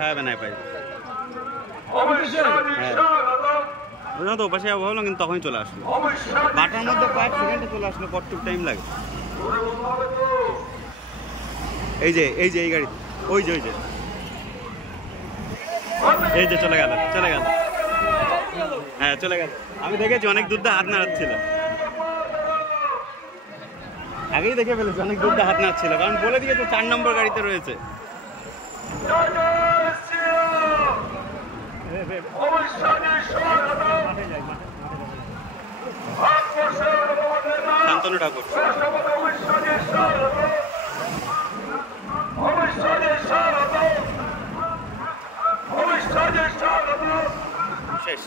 খাওয়াবে না পাই। হ্যাঁ বুঝলাম তো, ওপাশে ভাবলাম কিন্তু তখনই চলে আসলো। কাটার মধ্যে কয়েক সেকেন্ডে চলে আসলো, কতটুকু টাইম লাগে। এই যে এই গাড়ি, ওই যে এই যে চলে গেল। হ্যাঁ চলে গেল। আমি দেখেছি অনেক দূর দিয়ে হাত নাড়াচ্ছিল, আগেই দেখে ফেলেছি অনেক দূর দিয়ে হাত নাড়াচ্ছিল, কারণ বলে দিয়েছে 4 নম্বর গাড়িতে রয়েছে। শান্তনু ঠাকুর শেষ।